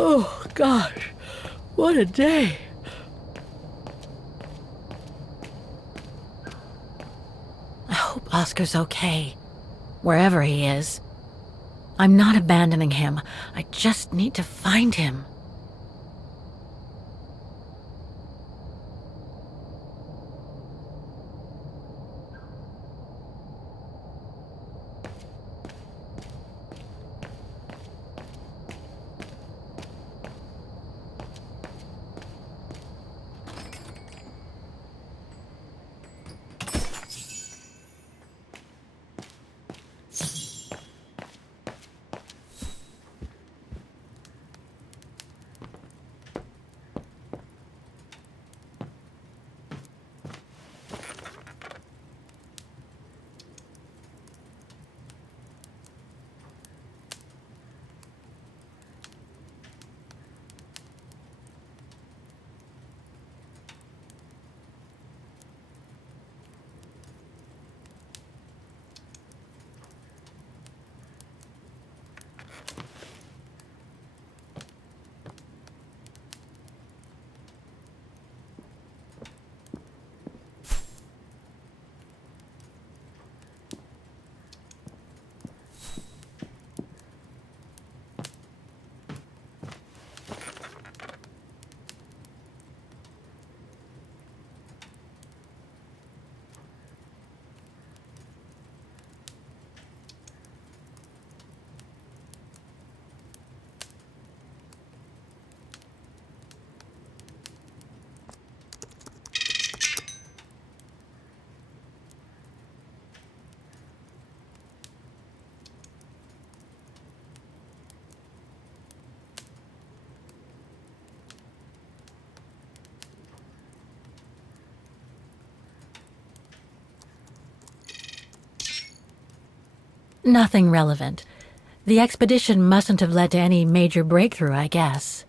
Oh, gosh. What a day. I hope Oscar's okay, wherever he is. I'm not abandoning him. I just need to find him. Nothing relevant. The expedition mustn't have led to any major breakthrough, I guess.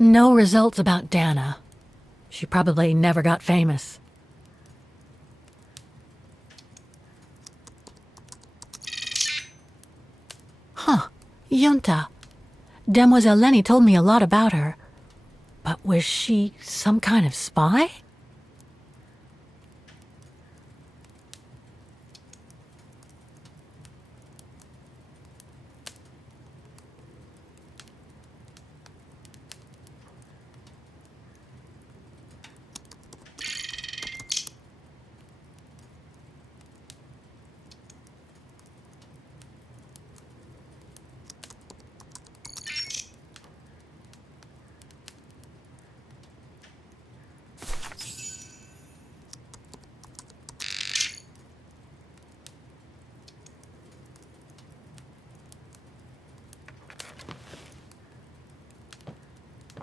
No results about Dana. She probably never got famous. Huh. Yunta. Demoiselle Lenny told me a lot about her. But was she some kind of spy?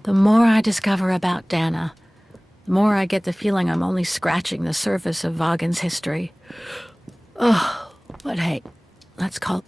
The more I discover about Dana, the more I get the feeling I'm only scratching the surface of Vaghen's history. Oh, but hey, let's call...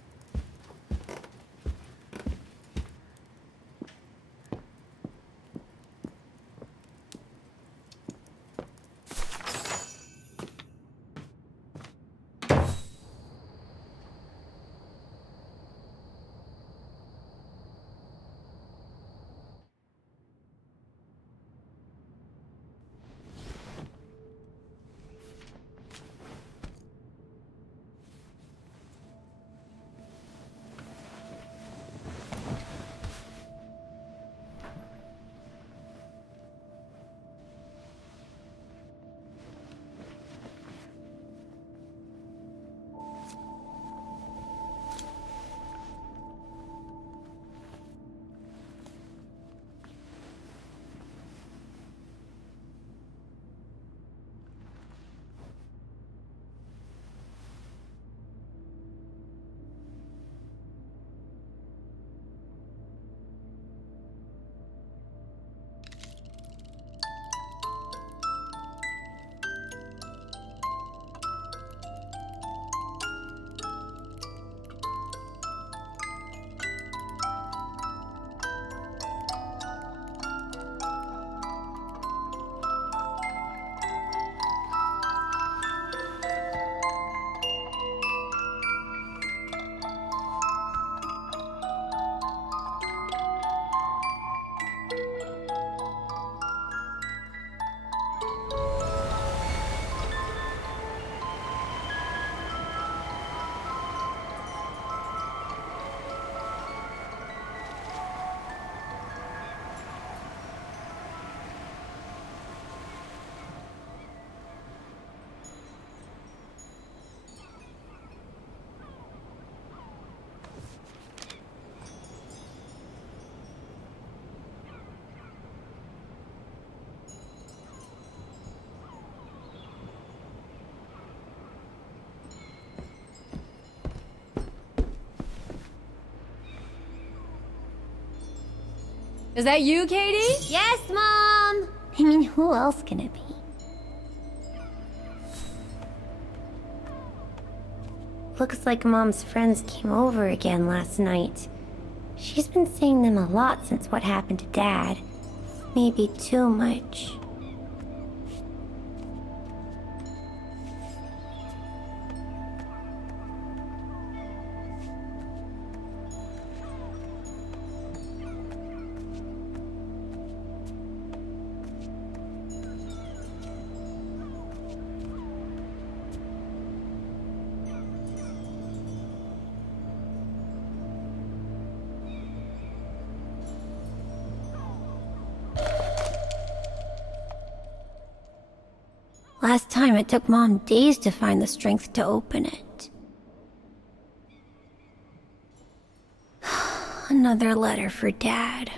Is that you, Katie? Yes, Mom! I mean, who else can it be? Looks like Mom's friends came over again last night. She's been seeing them a lot since what happened to Dad. Maybe too much. Last time it took Mom days to find the strength to open it. Another letter for Dad.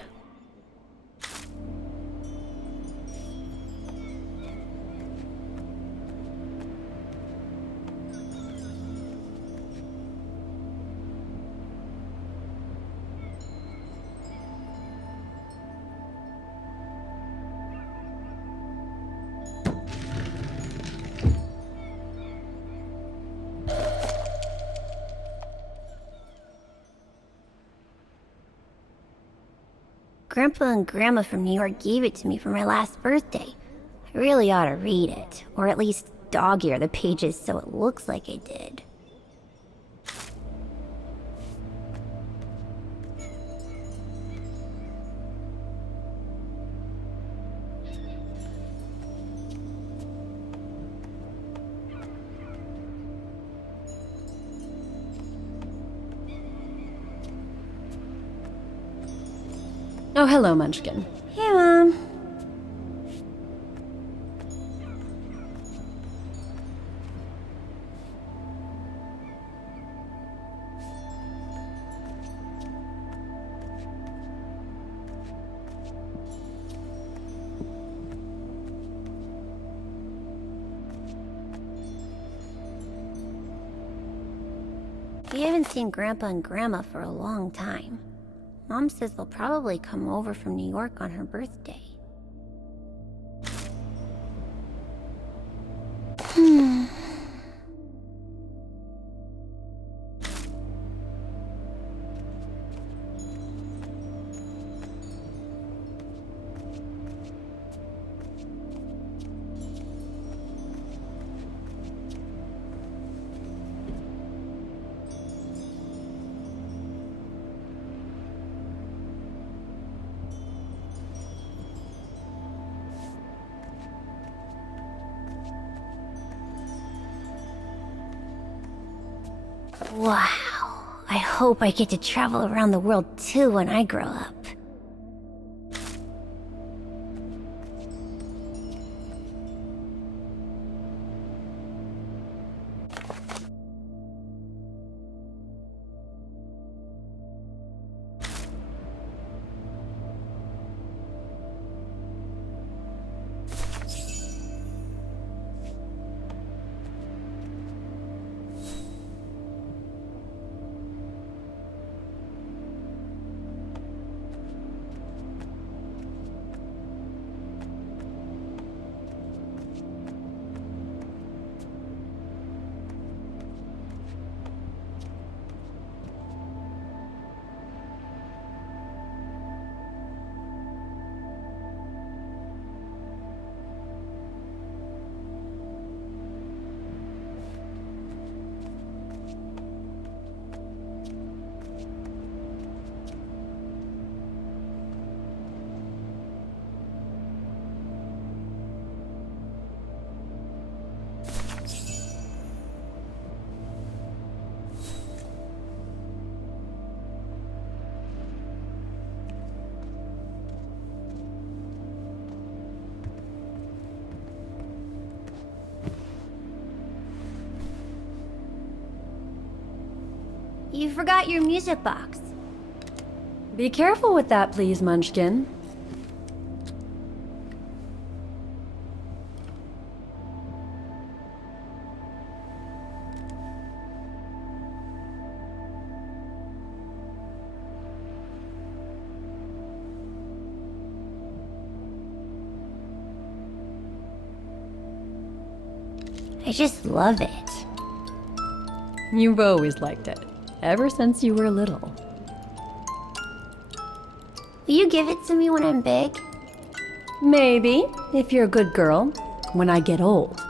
Grandpa and Grandma from New York gave it to me for my last birthday. I really ought to read it, or at least dog-ear the pages so it looks like I did. Oh, hello, Munchkin. Hey, Mom. We haven't seen Grandpa and Grandma for a long time. Mom says they'll probably come over from New York on her birthday. Wow. I hope I get to travel around the world too when I grow up. You forgot your music box. Be careful with that, please, Munchkin. I just love it. You've always liked it, ever since you were little. Will you give it to me when I'm big? Maybe, if you're a good girl, when I get old.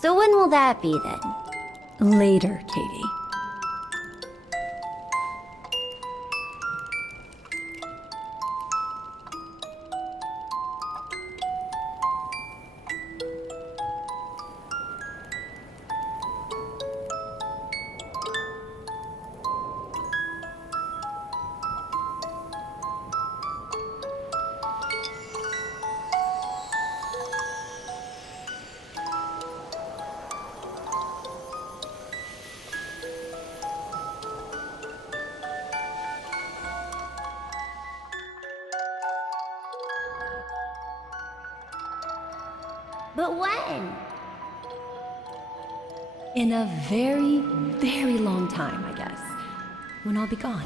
So when will that be then? Later, Katie. But when? In a very, very long time, I guess. When I'll be gone.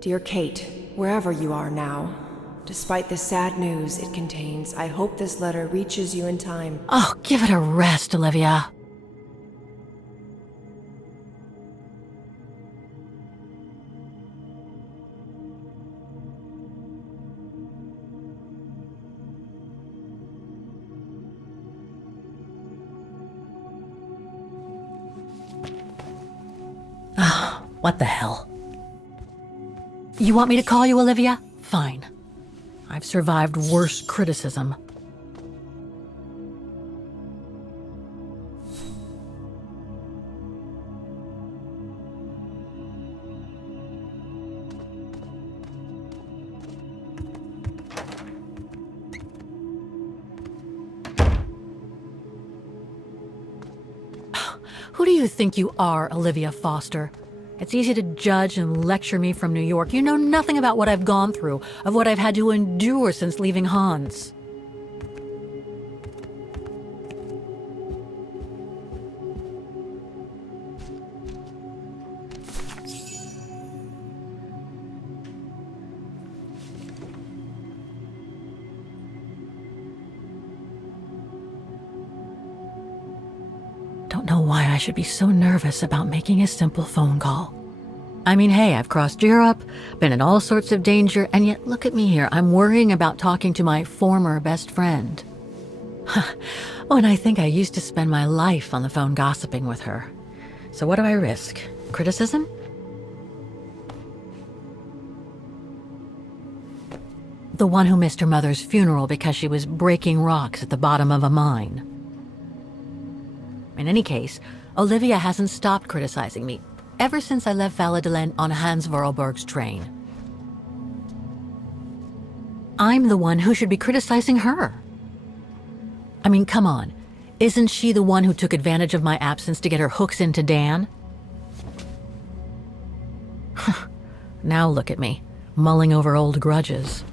Dear Kate, wherever you are now, despite the sad news it contains, I hope this letter reaches you in time. Oh, give it a rest, Olivia. What the hell? You want me to call you Olivia? Fine. I've survived worse criticism. Who do you think you are, Olivia Foster? It's easy to judge and lecture me from New York. You know nothing about what I've gone through, of what I've had to endure since leaving Hans. Don't know why I should be so nervous about making a simple phone call. I mean, hey, I've crossed Europe, been in all sorts of danger, and yet look at me here. I'm worrying about talking to my former best friend. Oh, and I think I used to spend my life on the phone gossiping with her. So what do I risk? Criticism? The one who missed her mother's funeral because she was breaking rocks at the bottom of a mine. In any case, Olivia hasn't stopped criticizing me ever since I left Valladolid on Hans Vorarlberg's train. I'm the one who should be criticizing her. I mean, come on. Isn't she the one who took advantage of my absence to get her hooks into Dan? Now look at me, mulling over old grudges.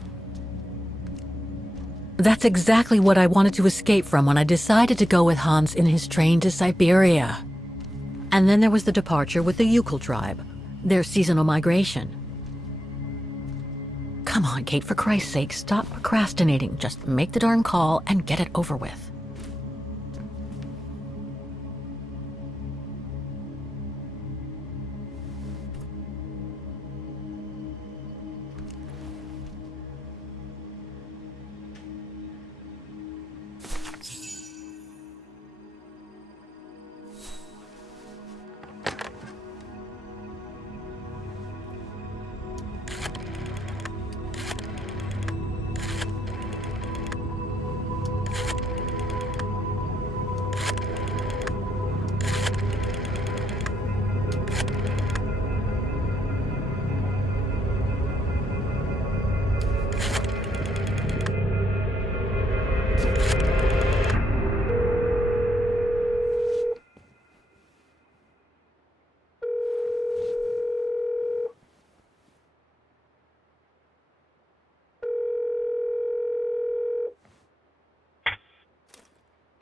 That's exactly what I wanted to escape from when I decided to go with Hans in his train to Syberia. And then there was the departure with the Yukon tribe, their seasonal migration. Come on, Kate, for Christ's sake, stop procrastinating. Just make the darn call and get it over with.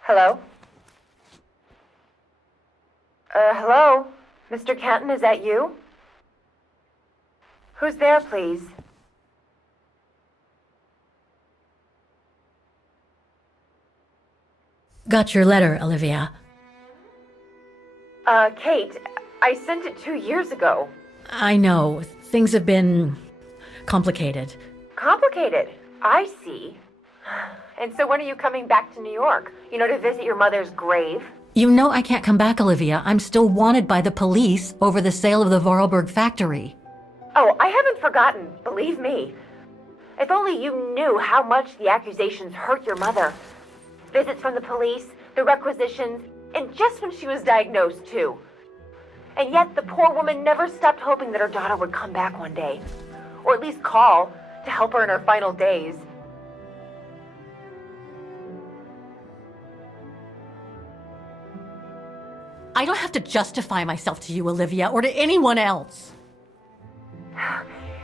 Hello? Hello? Mr. Canton, is that you? Who's there, please? Got your letter, Olivia. Kate, I sent it 2 years ago. I know, things have been complicated. Complicated. I see. And so when are you coming back to New York? You know, to visit your mother's grave? You know I can't come back, Olivia. I'm still wanted by the police over the sale of the Vorarlberg factory. Oh, I haven't forgotten, believe me. If only you knew how much the accusations hurt your mother. Visits from the police, the requisitions, and just when she was diagnosed, too. And yet the poor woman never stopped hoping that her daughter would come back one day. Or at least call to help her in her final days. I don't have to justify myself to you, Olivia, or to anyone else.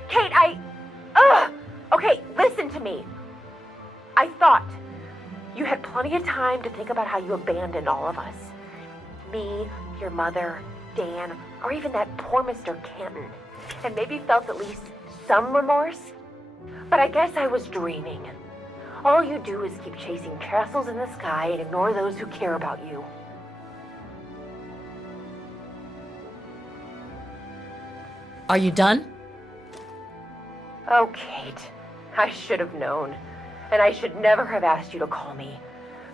Kate, Okay, listen to me. I thought you had plenty of time to think about how you abandoned all of us. Me, your mother, Dan, or even that poor Mr. Canton. And maybe felt at least some remorse. But I guess I was dreaming. All you do is keep chasing castles in the sky and ignore those who care about you. Are you done? Oh, Kate, I should have known. And I should never have asked you to call me.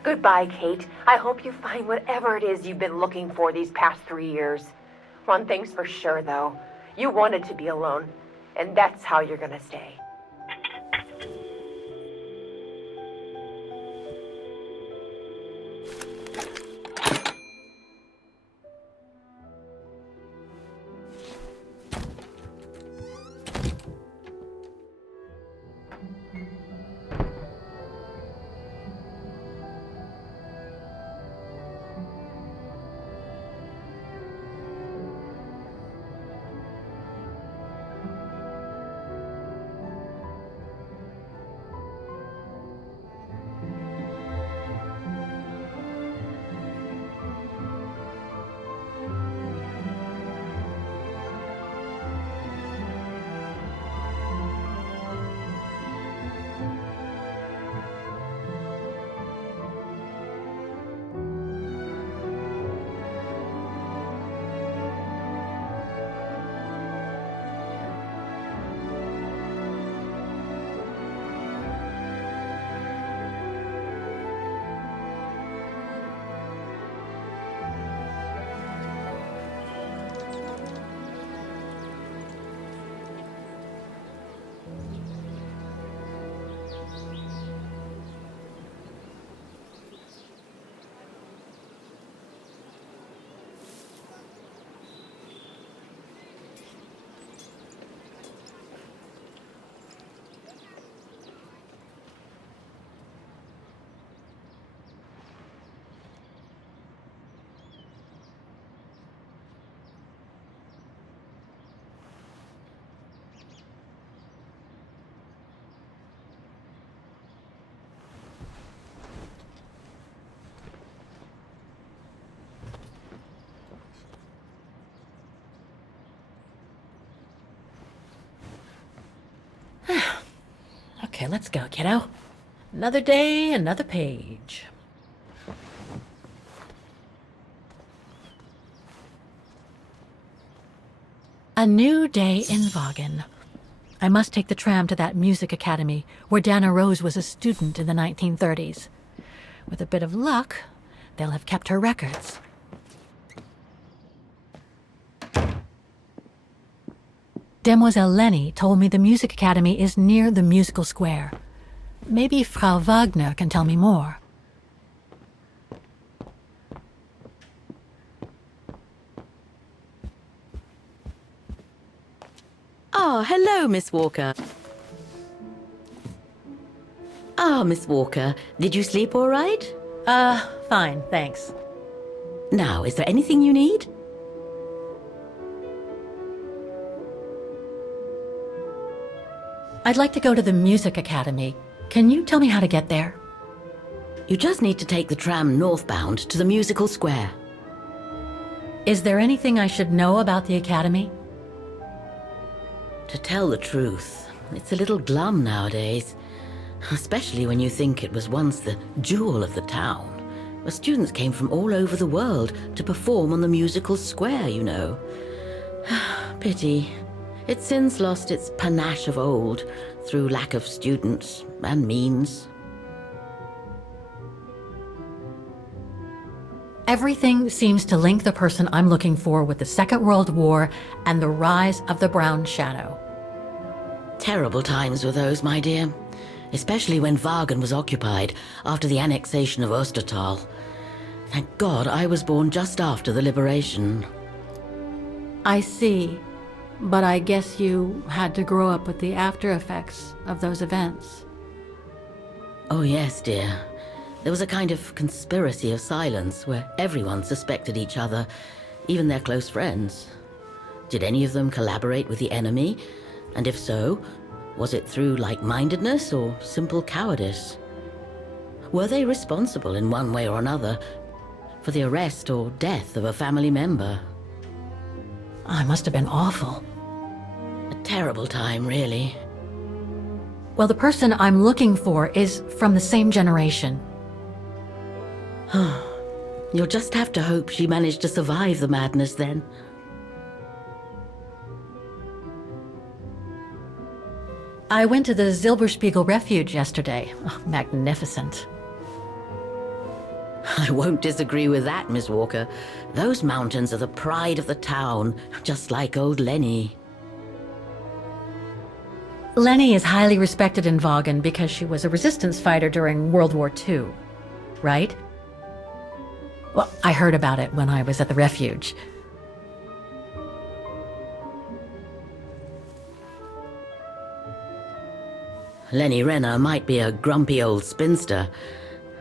Goodbye, Kate. I hope you find whatever it is you've been looking for these past 3 years. One thing's for sure, though. You wanted to be alone, and that's how you're gonna stay. Okay, let's go, kiddo. Another day, another page. A new day in Vaghen. I must take the tram to that music academy where Dana Roze was a student in the 1930s. With a bit of luck, they'll have kept her records. Demoiselle Lenny told me the music academy is near the musical square. Maybe Frau Wagner can tell me more. Ah, hello, Miss Walker. Ah, Miss Walker, did you sleep all right? Fine, thanks. Now, is there anything you need? I'd like to go to the music academy. Can you tell me how to get there? You just need to take the tram northbound to the musical square. Is there anything I should know about the Academy? To tell the truth, it's a little glum nowadays. Especially when you think it was once the jewel of the town, where students came from all over the world to perform on the musical square, you know. Pity. It's since lost its panache of old through lack of students and means. Everything seems to link the person I'm looking for with the Second World War and the rise of the Brown Shadow. Terrible times were those, my dear. Especially when Vaghen was occupied after the annexation of Ostertal. Thank God I was born just after the liberation. I see, but I guess you had to grow up with the after effects of those events. Oh yes, dear. There was a kind of conspiracy of silence where everyone suspected each other, even their close friends. Did any of them collaborate with the enemy? And if so, was it through like-mindedness or simple cowardice? Were they responsible in one way or another for the arrest or death of a family member? Oh, it must have been awful. A terrible time, really. Well, the person I'm looking for is from the same generation. You'll just have to hope she managed to survive the madness then. I went to the Zilberspiegel Refuge yesterday. Oh, magnificent. I won't disagree with that, Miss Walker. Those mountains are the pride of the town, just like old Lenny. Lenny is highly respected in Vaghen because she was a resistance fighter during World War II, right? Well, I heard about it when I was at the refuge. Lenny Renner might be a grumpy old spinster,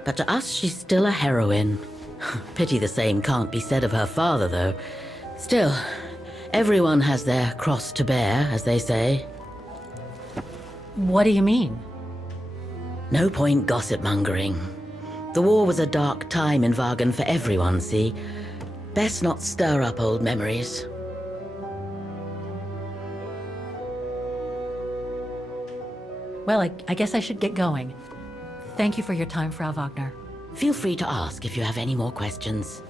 but to us she's still a heroine. Pity the same can't be said of her father, though. Still, everyone has their cross to bear, as they say. What do you mean? No point gossip-mongering. The war was a dark time in Vaghen for everyone, see? Best not stir up old memories. Well, I guess I should get going. Thank you for your time, Frau Wagner. Feel free to ask if you have any more questions.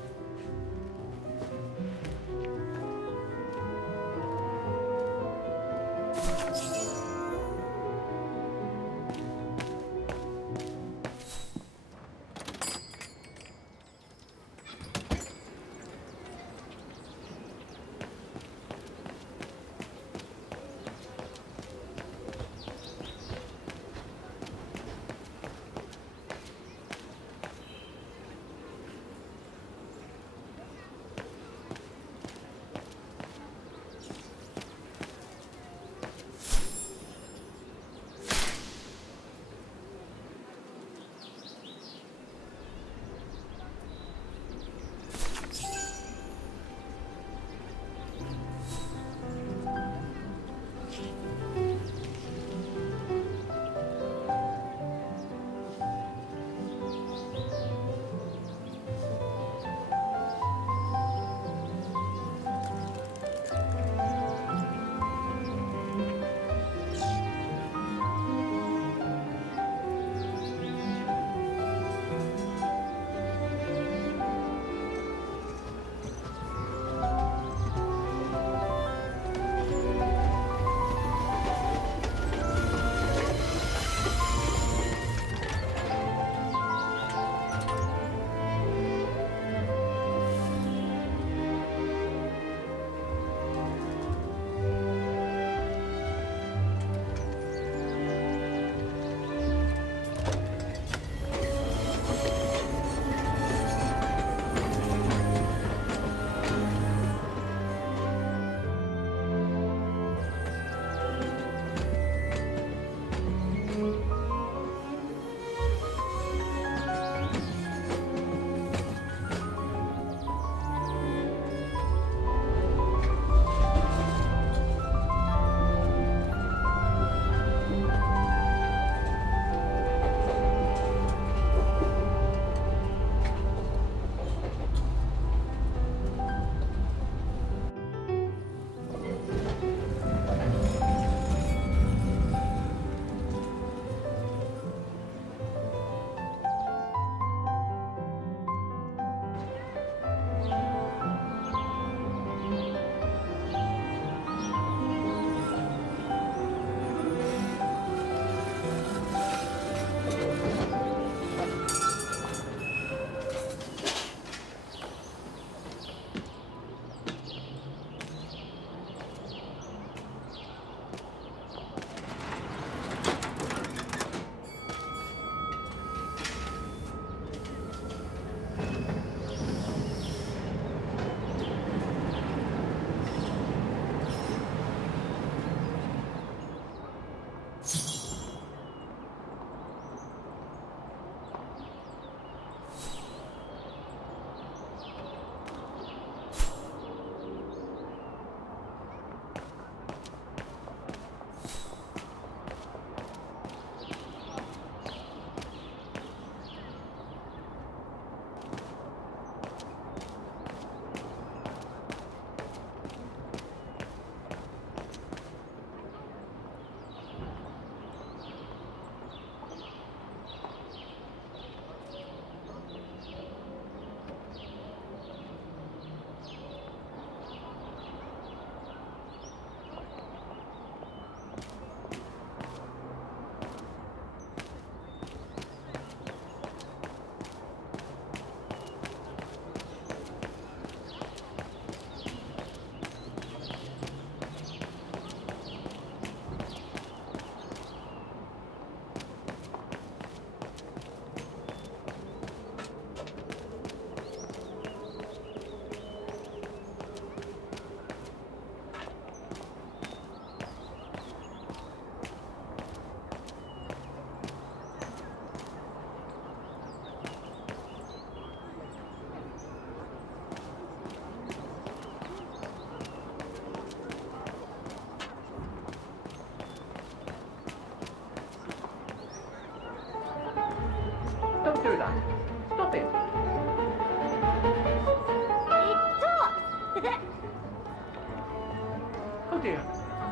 dear.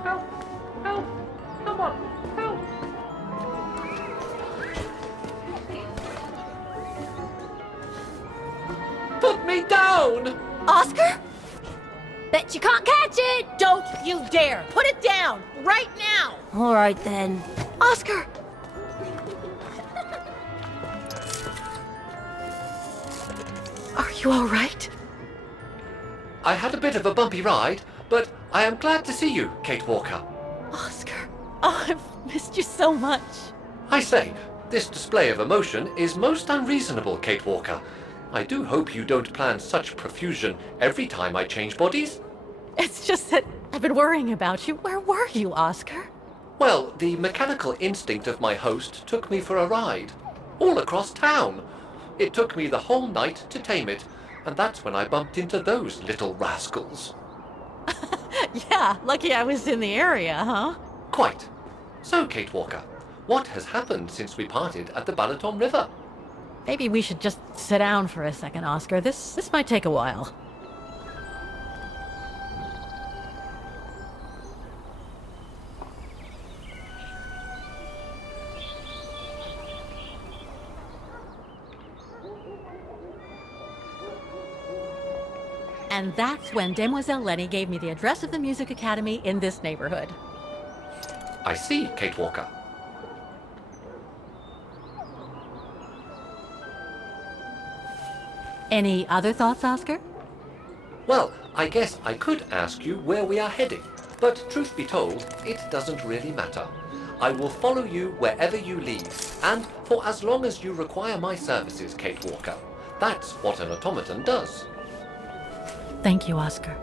Help! Help! Someone! Help! Put me down! Oscar? Bet you can't catch it! Don't you dare! Put it down! Right now! All right then. Oscar! Are you all right? I had a bit of a bumpy ride, but I am glad to see you, Kate Walker. Oscar. Oh, I've missed you so much. I say, this display of emotion is most unreasonable, Kate Walker. I do hope you don't plan such profusion every time I change bodies. It's just that I've been worrying about you. Where were you, Oscar? Well, the mechanical instinct of my host took me for a ride, all across town. It took me the whole night to tame it, and that's when I bumped into those little rascals. Yeah, lucky I was in the area, huh? Quite. So, Kate Walker, what has happened since we parted at the Balaton River? Maybe we should just sit down for a second, Oscar. This might take a while. And that's when Demoiselle Lenny gave me the address of the Music Academy in this neighborhood. I see, Kate Walker. Any other thoughts, Oscar? Well, I guess I could ask you where we are heading, but truth be told, it doesn't really matter. I will follow you wherever you lead, and for as long as you require my services, Kate Walker. That's what an automaton does. Thank you, Oscar.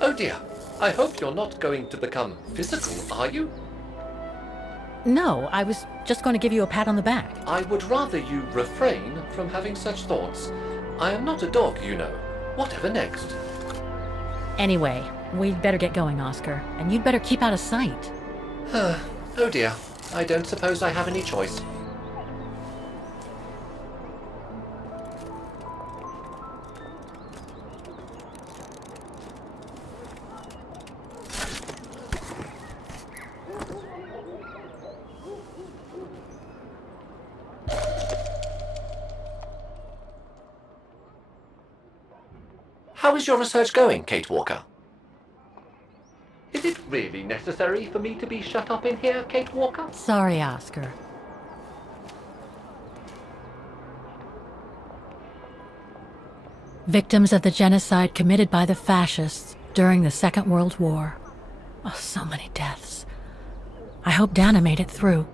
Oh dear, I hope you're not going to become physical, are you? No, I was just going to give you a pat on the back. I would rather you refrain from having such thoughts. I am not a dog, you know. Whatever next? Anyway, we'd better get going, Oscar. And you'd better keep out of sight. Oh dear, I don't suppose I have any choice. How is your research going, Kate Walker? Is it really necessary for me to be shut up in here, Kate Walker? Sorry, Oscar. Victims of the genocide committed by the fascists during the Second World War. Oh, so many deaths. I hope Dana made it through.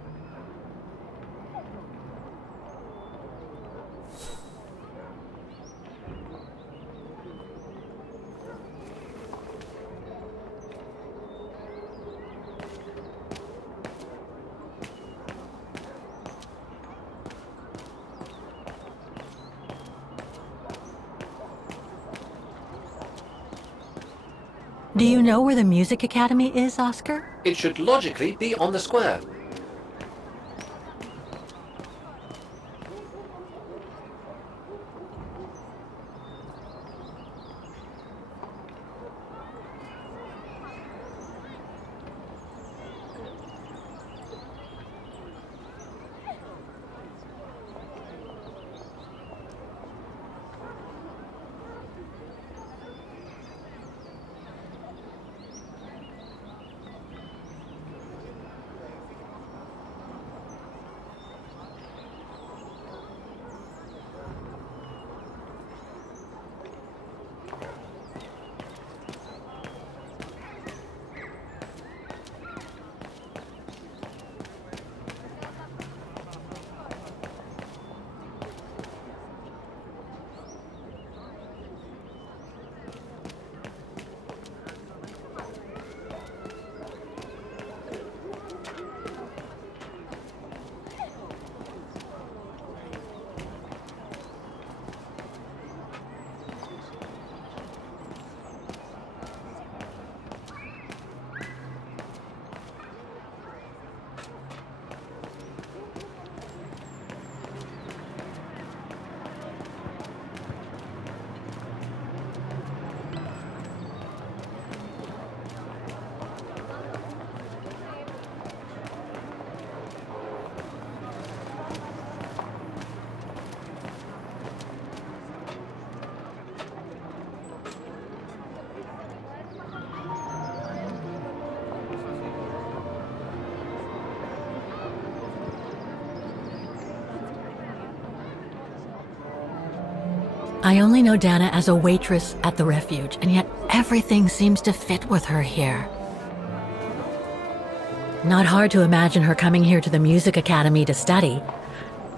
Do you know where the Music Academy is, Oscar? It should logically be on the square. I only know Dana as a waitress at the refuge, and yet everything seems to fit with her here. Not hard to imagine her coming here to the music academy to study.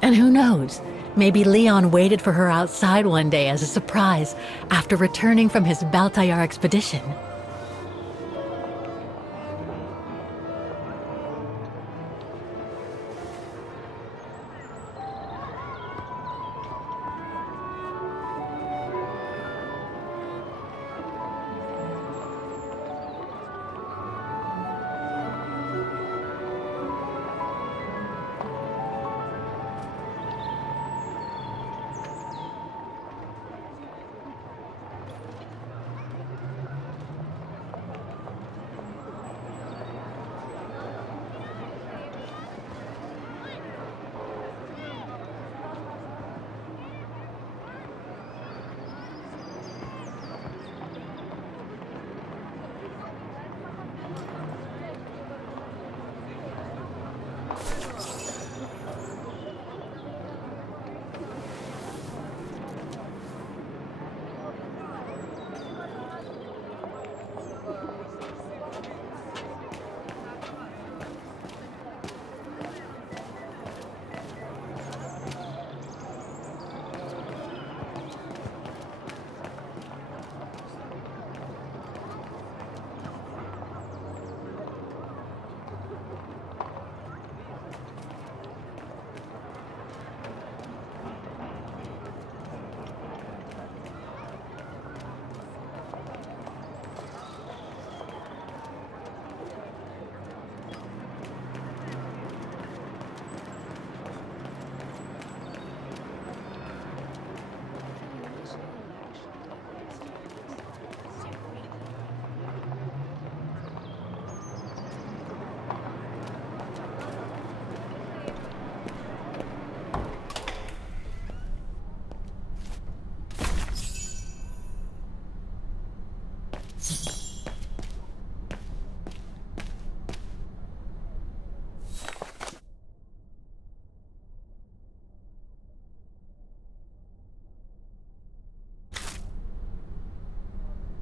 And who knows, maybe Leon waited for her outside one day as a surprise after returning from his Baltayar expedition.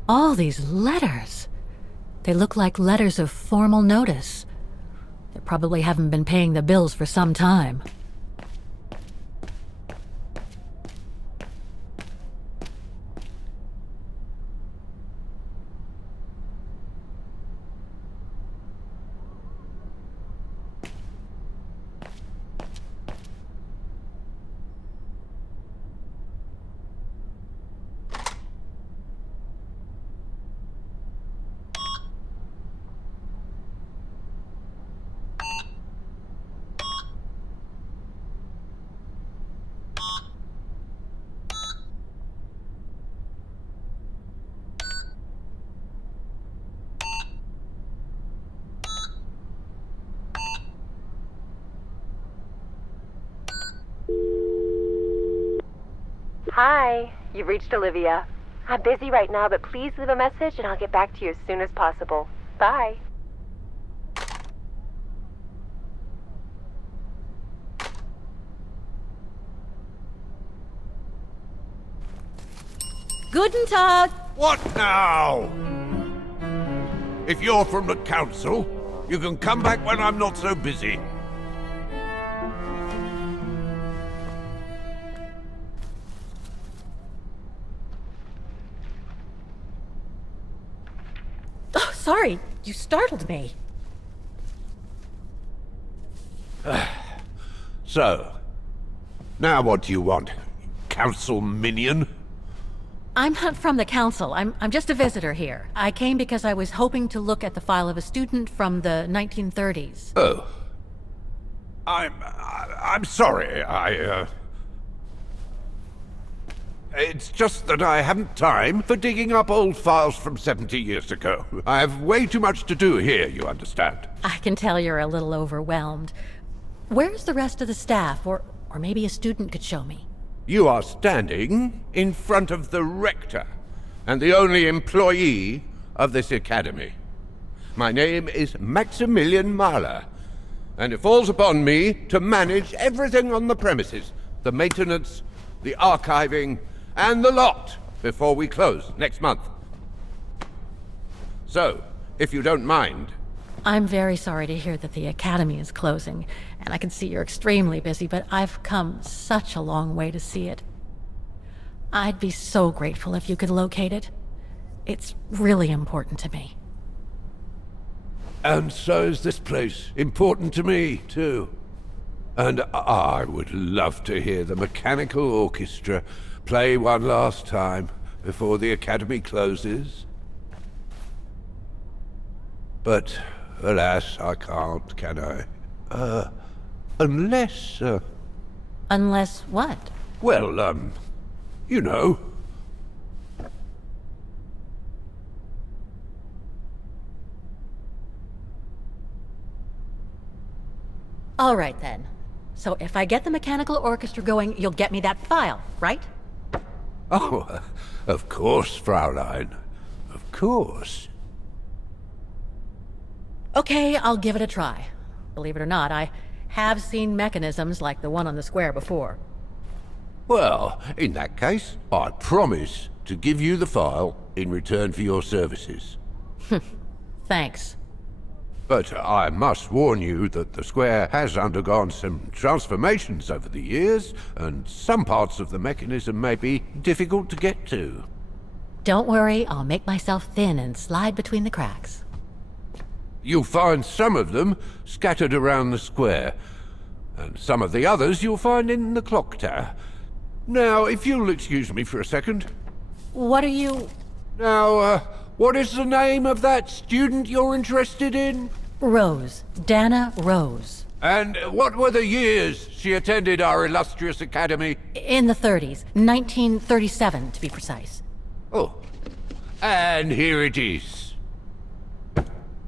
All these letters. They look like letters of formal notice. They probably haven't been paying the bills for some time. Hi, you've reached Olivia. I'm busy right now, but please leave a message and I'll get back to you as soon as possible. Bye. Guten Tag! What now? If you're from the council, you can come back when I'm not so busy. Oh, sorry, you startled me. So, now what do you want? Council minion? I'm not from the council. I'm just a visitor here. I came because I was hoping to look at the file of a student from the 1930s. Oh. I'm sorry, It's just that I haven't time for digging up old files from 70 years ago. I have way too much to do here, you understand. I can tell you're a little overwhelmed. Where's the rest of the staff? Or maybe a student could show me. You are standing in front of the rector, and the only employee of this academy. My name is Maximilian Mahler, and it falls upon me to manage everything on the premises. The maintenance, the archiving, and the lot before we close next month. So, if you don't mind, I'm very sorry to hear that the Academy is closing, and I can see you're extremely busy, but I've come such a long way to see it. I'd be so grateful if you could locate it. It's really important to me. and so is this place important to me, too. And I would love to hear the mechanical orchestra play one last time before the Academy closes. But, alas, I can't, can I? Unless, Unless what? well, you know. All right, then. So if I get the mechanical orchestra going, you'll get me that file, right? Oh, of course, Fraulein. Of course. Okay, I'll give it a try. Believe it or not, I have seen mechanisms like the one on the square before. Well, in that case, I promise to give you the file in return for your services. Thanks. But I must warn you that the square has undergone some transformations over the years, and some parts of the mechanism may be difficult to get to. Don't worry, I'll make myself thin and slide between the cracks. You'll find some of them scattered around the square, and some of the others you'll find in the clock tower. Now, if you'll excuse me for a second. What are you... Now, what is the name of that student you're interested in? Roze. Dana Roze. And what were the years she attended our illustrious academy? In the 30s. 1937, to be precise. Oh, and here it is.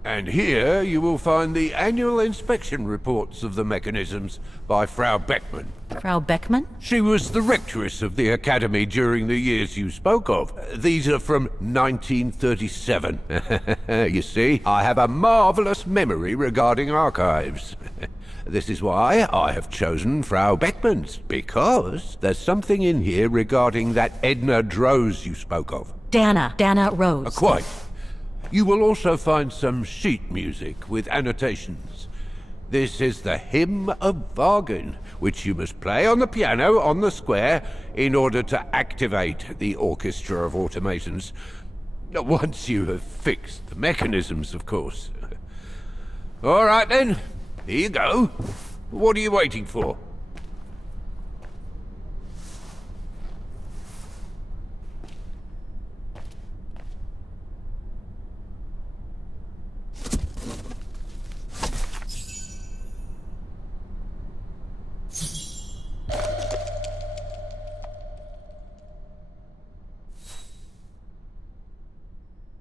And here you will find the annual inspection reports of the mechanisms by Frau Beckmann. Frau Beckmann? She was the rectoress of the academy during the years you spoke of. These are from 1937. You see, I have a marvelous memory regarding archives. This is why I have chosen Frau Beckmann's, because there's something in here regarding that Edna Roze you spoke of. Dana Roze. Quite. You will also find some sheet music with annotations. This is the Hymn of Vaghen, which you must play on the piano on the square in order to activate the Orchestra of Automatons. Once you have fixed the mechanisms, of course. All right then, here you go. What are you waiting for?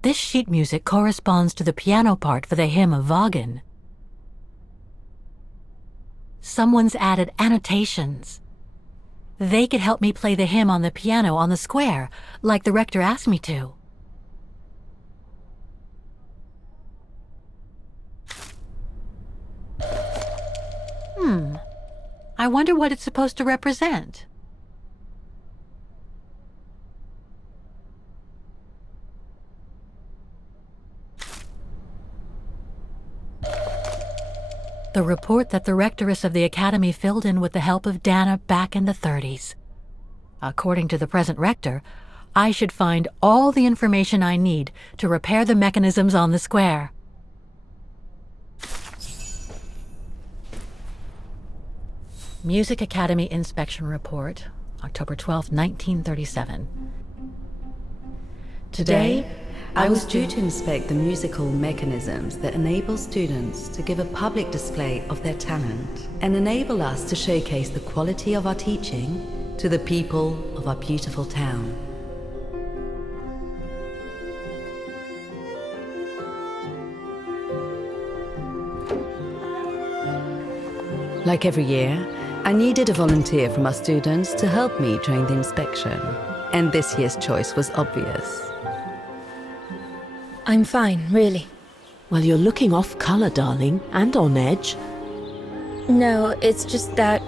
This sheet music corresponds to the piano part for the Hymn of Vaghen. Someone's added annotations. They could help me play the hymn on the piano on the square, like the rector asked me to. I wonder what it's supposed to represent. The report that the rectoress of the academy filled in with the help of Dana back in the 30s. According to the present rector, I should find all the information I need to repair the mechanisms on the square. Music Academy Inspection Report, October 12, 1937. Today, I was due to inspect the musical mechanisms that enable students to give a public display of their talent and enable us to showcase the quality of our teaching to the people of our beautiful town. Like every year, I needed a volunteer from our students to help me during the inspection, and this year's choice was obvious. I'm fine, really. Well, you're looking off color, darling, and on edge. No, it's just that...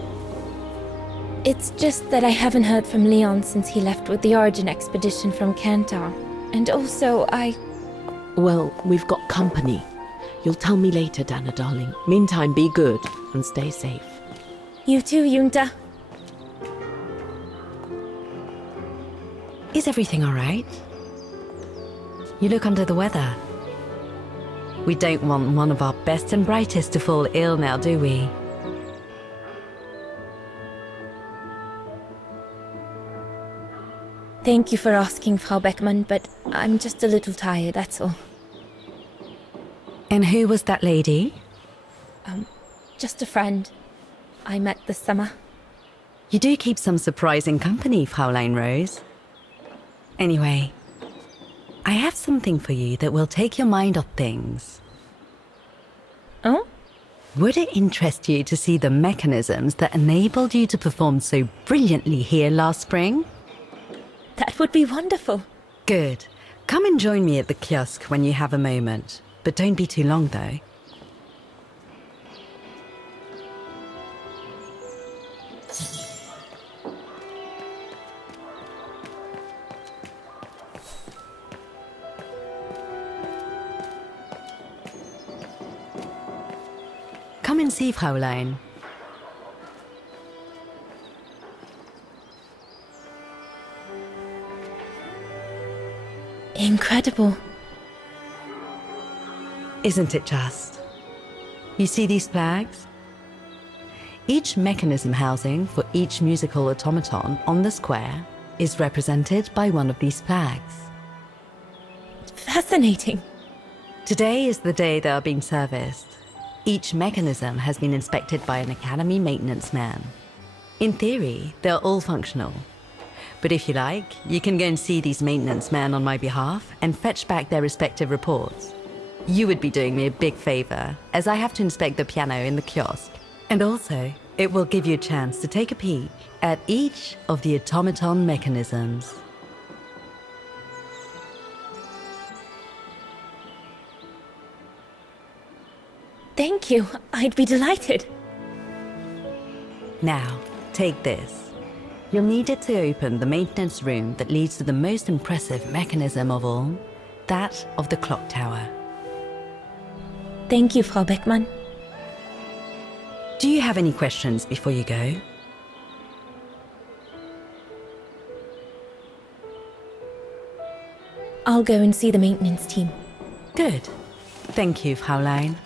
It's just that I haven't heard from Leon since he left with the Origin expedition from Kantar. And also, Well, we've got company. You'll tell me later, Dana, darling. Meantime, be good and stay safe. You too, Yunta. Is everything all right? You look under the weather. We don't want one of our best and brightest to fall ill now, do we? Thank you for asking, Frau Beckmann, but I'm just a little tired, that's all. And who was that lady? Just a friend I met this summer. You do keep some surprising company, Fraulein Roze. Anyway, I have something for you that will take your mind off things. Oh? Would it interest you to see the mechanisms that enabled you to perform so brilliantly here last spring? That would be wonderful. Good. Come and join me at the kiosk when you have a moment. But don't be too long, though. Come and see, Fraulein. Incredible. Isn't it just? You see these flags? Each mechanism housing for each musical automaton on the square is represented by one of these flags. Fascinating. Today is the day they are being serviced. Each mechanism has been inspected by an Academy maintenance man. In theory, they're all functional. But if you like, you can go and see these maintenance men on my behalf and fetch back their respective reports. You would be doing me a big favor, as I have to inspect the piano in the kiosk. And also, it will give you a chance to take a peek at each of the automaton mechanisms. Thank you. I'd be delighted. Now, take this. You'll need it to open the maintenance room that leads to the most impressive mechanism of all, that of the clock tower. Thank you, Frau Beckmann. Do you have any questions before you go? I'll go and see the maintenance team. Good. Thank you, Fraulein.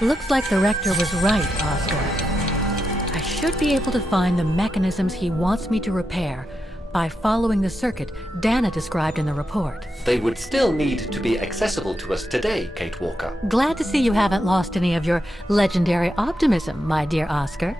Looks like the rector was right, Oscar. I should be able to find the mechanisms he wants me to repair by following the circuit Dana described in the report. They would still need to be accessible to us today, Kate Walker. Glad to see you haven't lost any of your legendary optimism, my dear Oscar.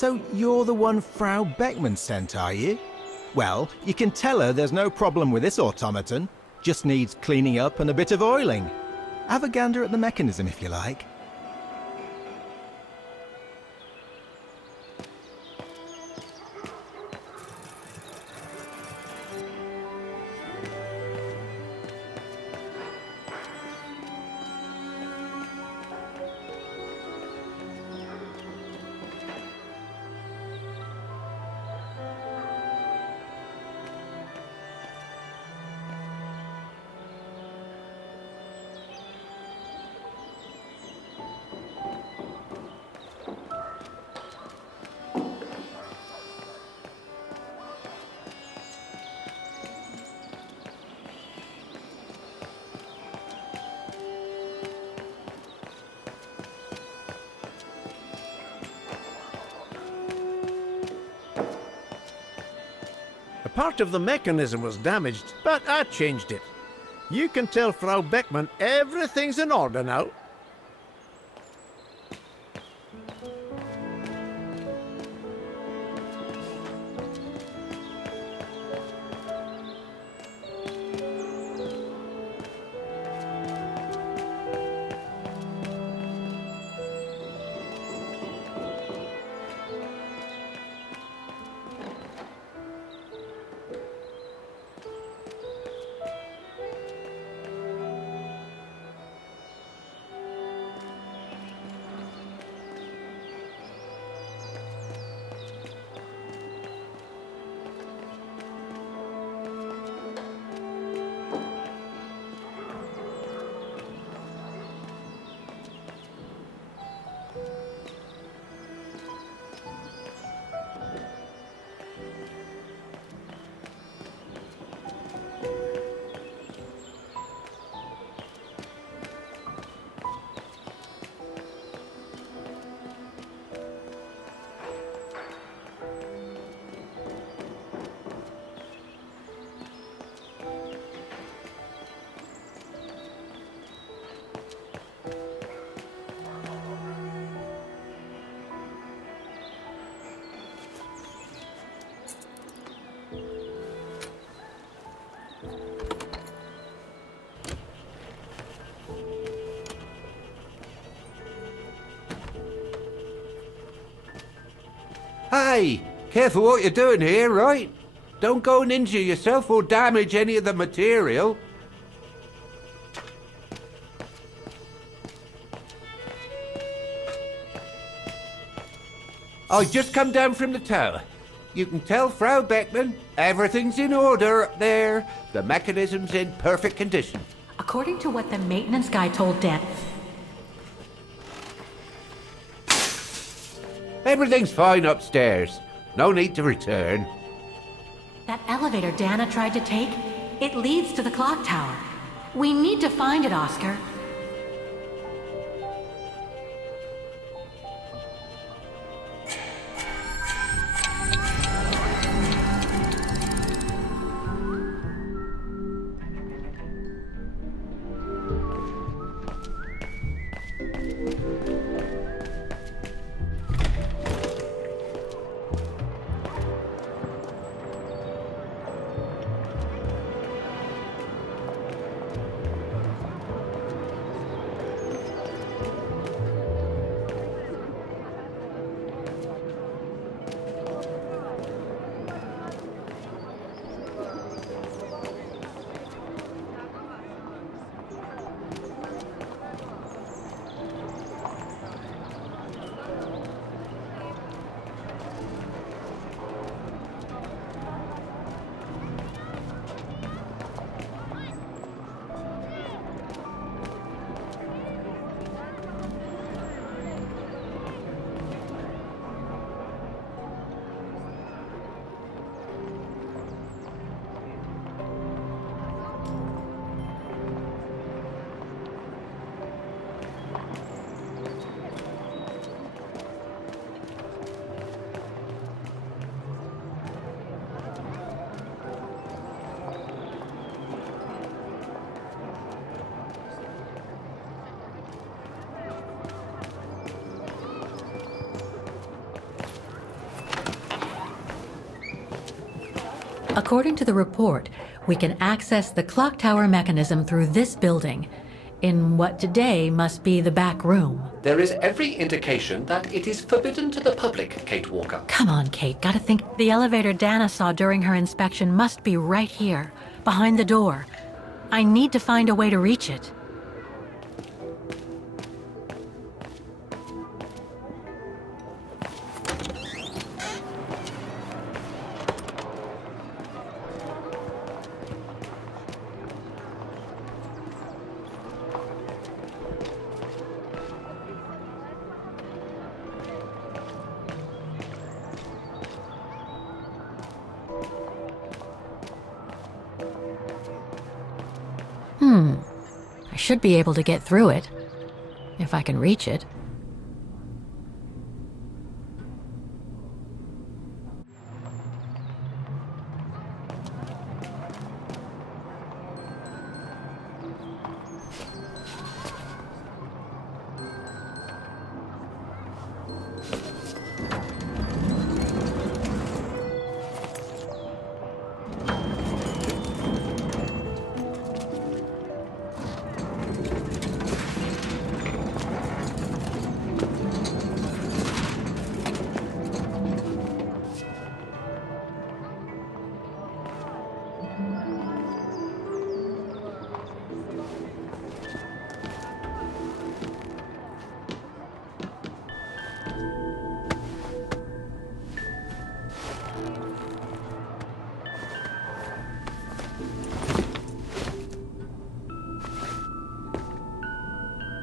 So you're the one Frau Beckman sent, are you? Well, you can tell her there's no problem with this automaton. Just needs cleaning up and a bit of oiling. Have a gander at the mechanism if you like. Part of the mechanism was damaged, but I changed it. You can tell Frau Beckman everything's in order now. Hey, careful what you're doing here, right? Don't go and injure yourself or damage any of the material. I just come down from the tower. You can tell Frau Beckman everything's in order up there. The mechanism's in perfect condition. According to what the maintenance guy told Dan, Everything's fine upstairs. No need to return. that elevator Dana tried to take, it leads to the clock tower. We need to find it, Oscar. According to the report, we can access the clock tower mechanism through this building, in what today must be the back room. There is every indication that it is forbidden to the public, Kate Walker. Come on, Kate, gotta think. The elevator Dana saw during her inspection must be right here, behind the door. I need to find a way to reach it. I should be able to get through it, if I can reach it.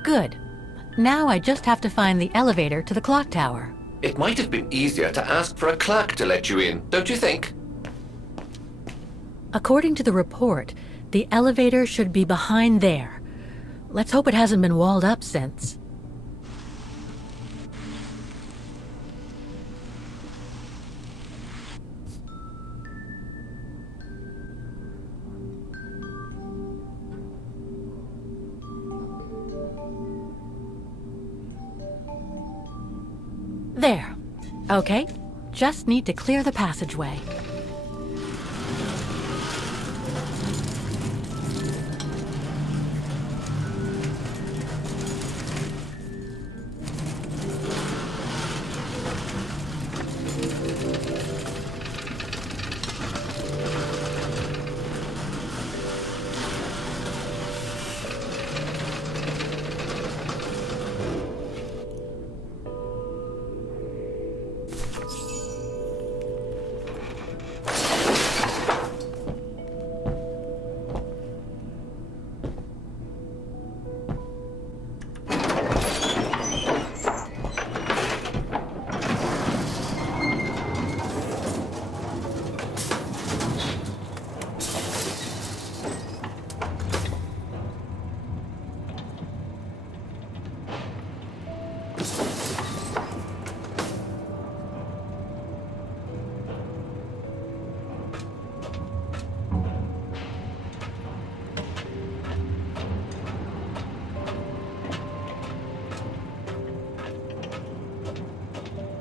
Good. Now I just have to find the elevator to the clock tower. It might have been easier to ask for a clerk to let you in, don't you think? According to the report, the elevator should be behind there. Let's hope it hasn't been walled up since. There. Okay, just need to clear the passageway.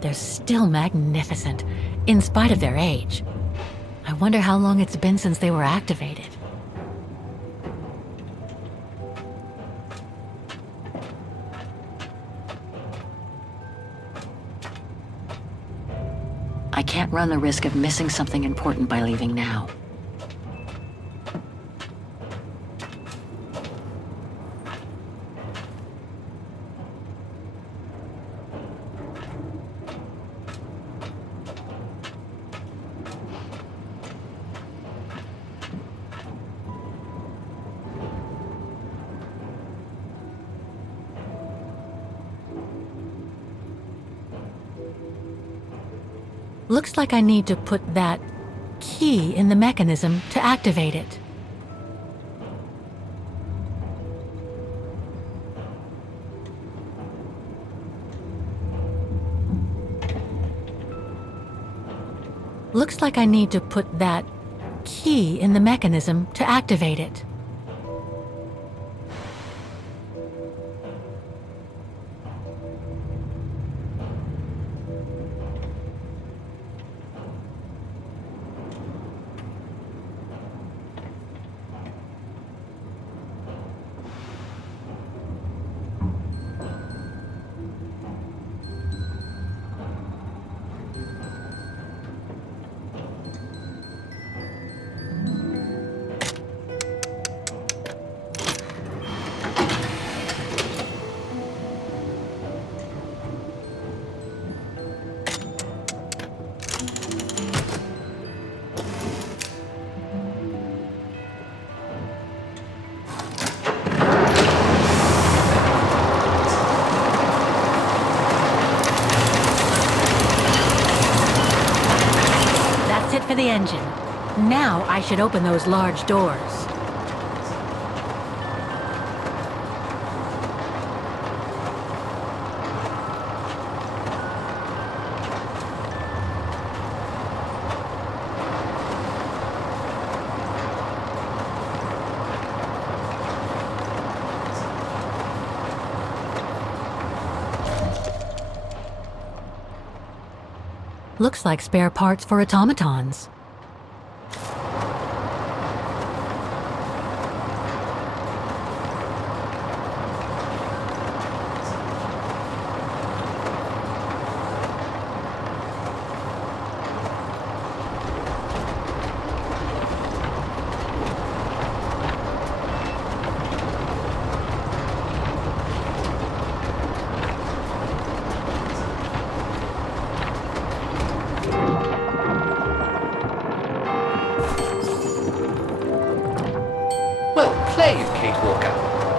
They're still magnificent, in spite of their age. I wonder how long it's been since they were activated. I can't run the risk of missing something important by leaving now. Looks like I need to put that key in the mechanism to activate it. Looks like I need to put that key in the mechanism to activate it. it for the engine. Now I should open those large doors. Looks like spare parts for automatons. Well played, Kate Walker.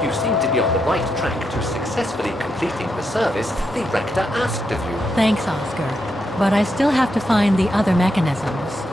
You seem to be on the right track to successfully completing the service the Rector asked of you. Thanks, Oscar. But I still have to find the other mechanisms.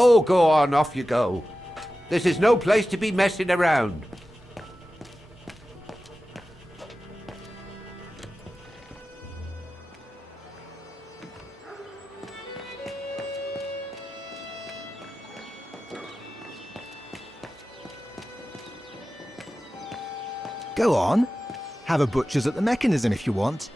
Oh, go on, off you go. This is no place to be messing around. Go on. Have a butcher's at the mechanism if you want.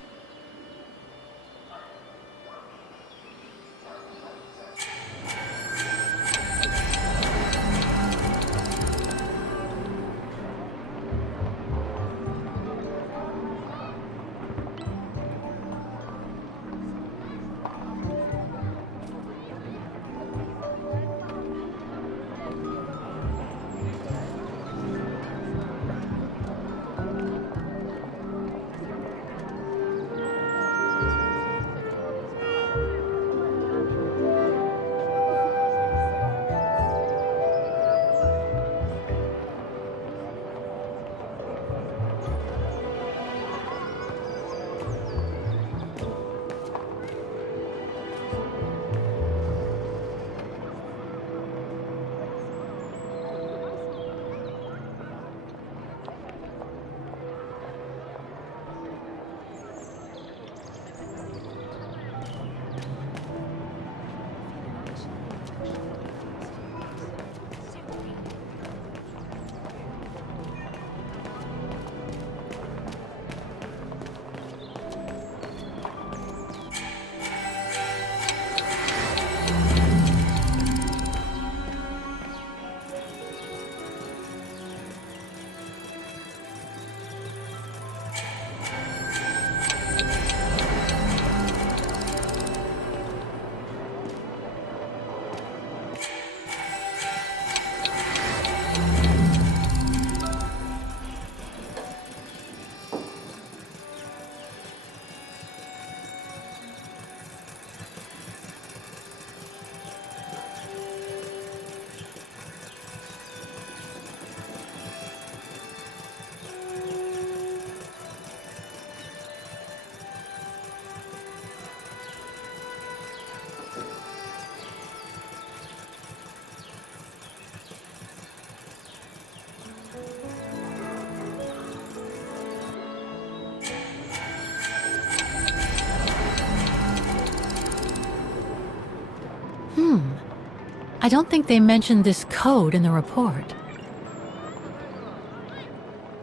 I don't think they mentioned this code in the report.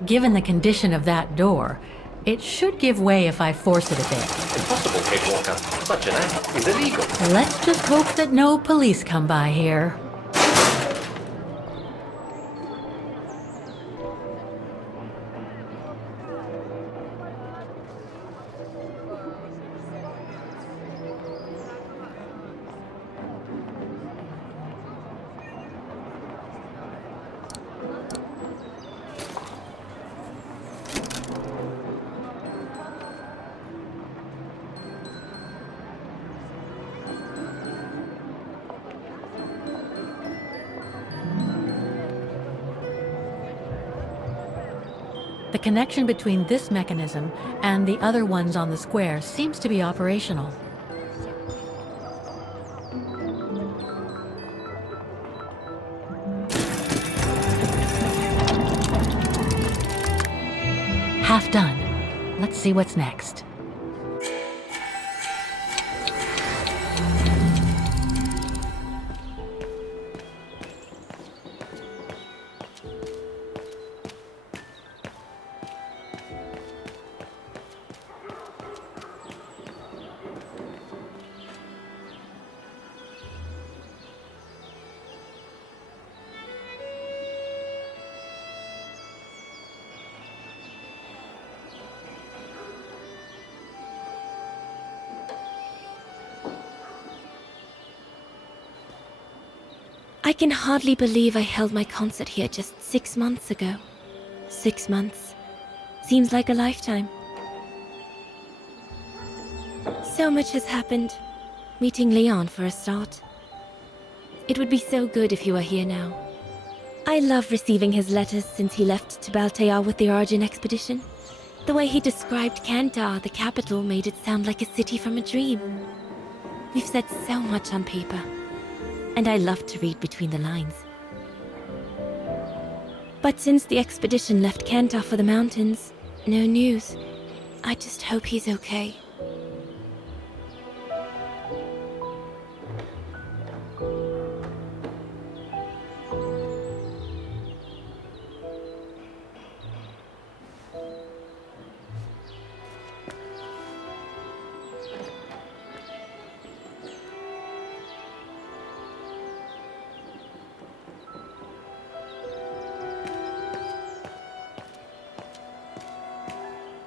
Given the condition of that door, it should give way if I force it a bit. Impossible, Kate Walker. Such an act is illegal. Let's just hope that no police come by here. The connection between this mechanism and the other ones on the square seems to be operational. Half done. Let's see what's next. I can hardly believe I held my concert here just 6 months ago. 6 months. Seems like a lifetime. So much has happened. Meeting Leon for a start. It would be so good if he were here now. I love receiving his letters since he left to Baltea with the Argent expedition. The way he described Kantar, the capital, made it sound like a city from a dream. We've said so much on paper. And I love to read between the lines. But since the expedition left Kantar for the mountains, no news. I just hope he's okay.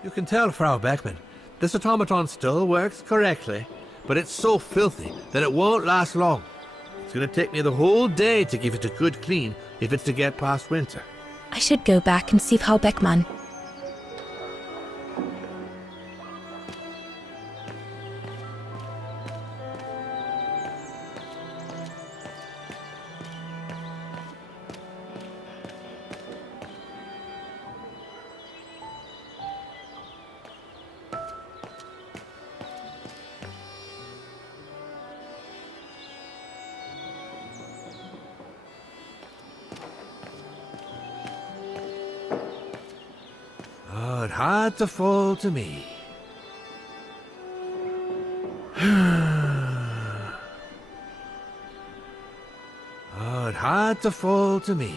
You can tell, Frau Beckman, this automaton still works correctly, but it's so filthy that it won't last long. It's going to take me the whole day to give it a good clean if it's to get past winter. I should go back and see Frau Beckmann. Oh, it had to fall to me. Oh, it had to fall to me.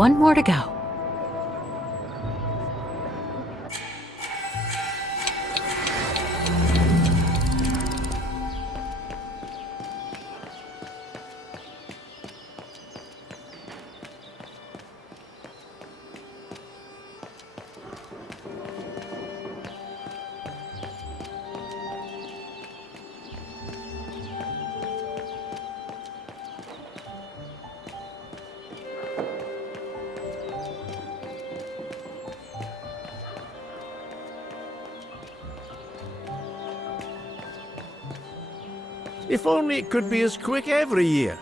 one more to go. If only it could be as quick every year.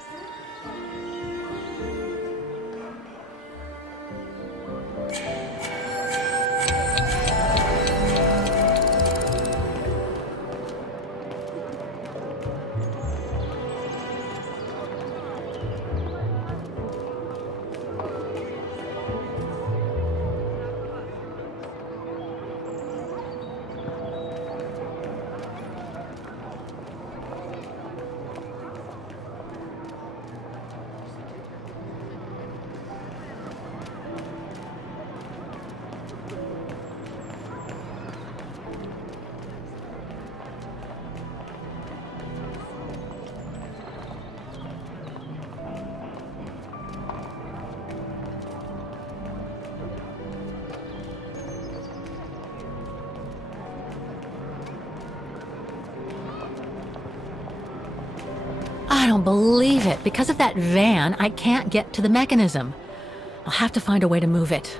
I don't believe it. Because of that van, I can't get to the mechanism. I'll have to find a way to move it.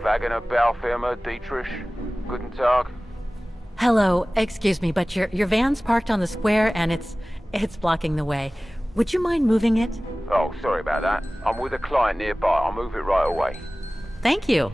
Vaghen Baufirma, Dietrich. Guten Tag. Hello, excuse me, but your van's parked on the square and it's blocking the way. Would you mind moving it? Oh, sorry about that. I'm with a client nearby. I'll move it right away. Thank you.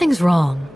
Something's wrong.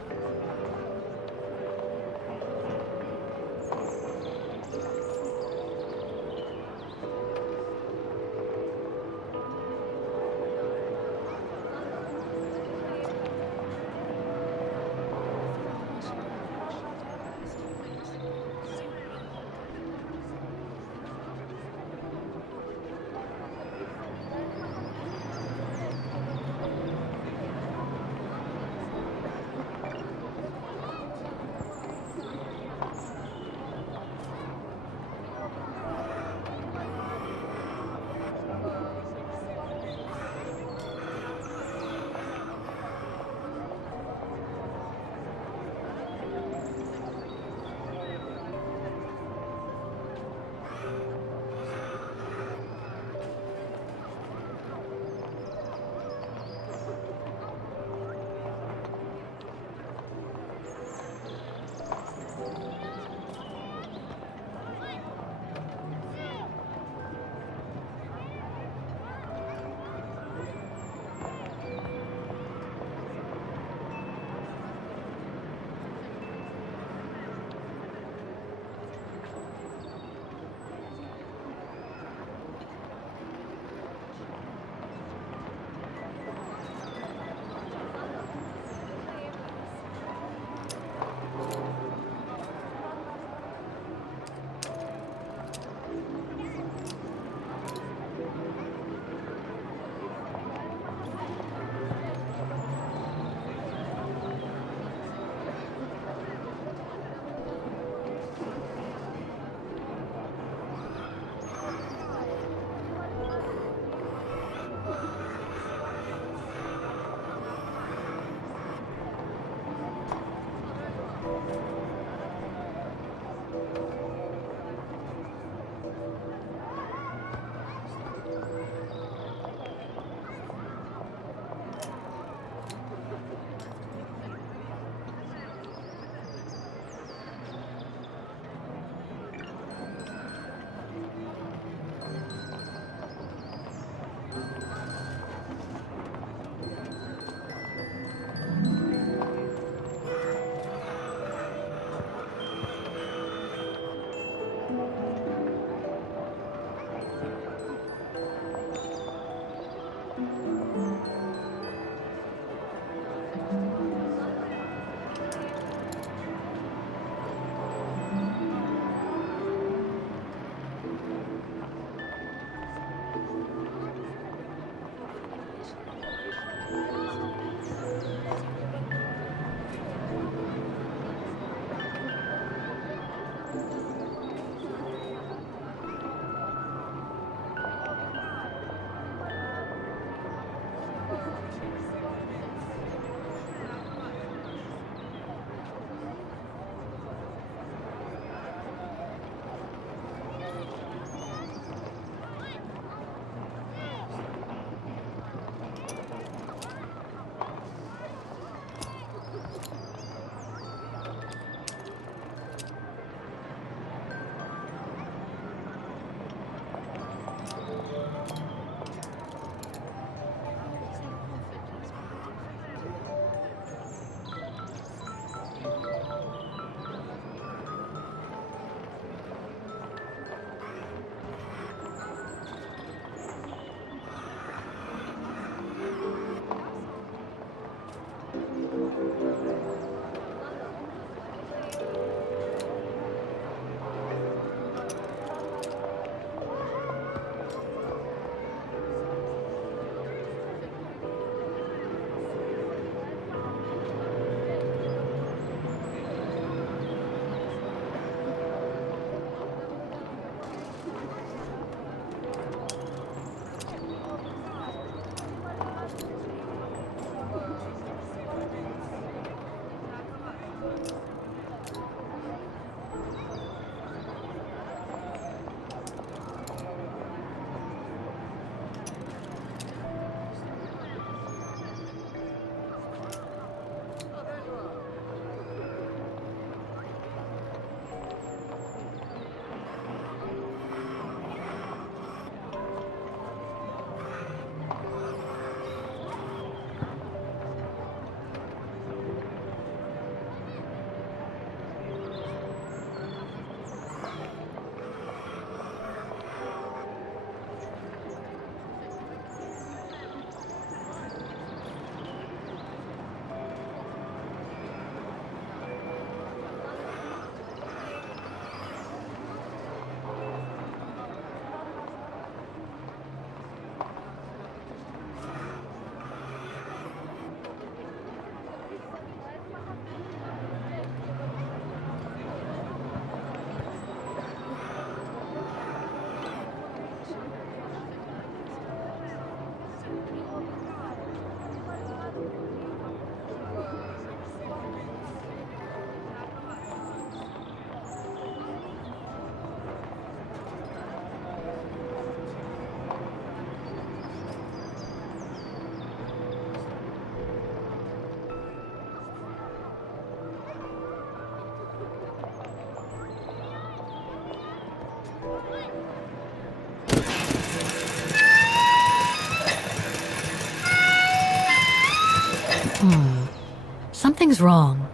Something's wrong.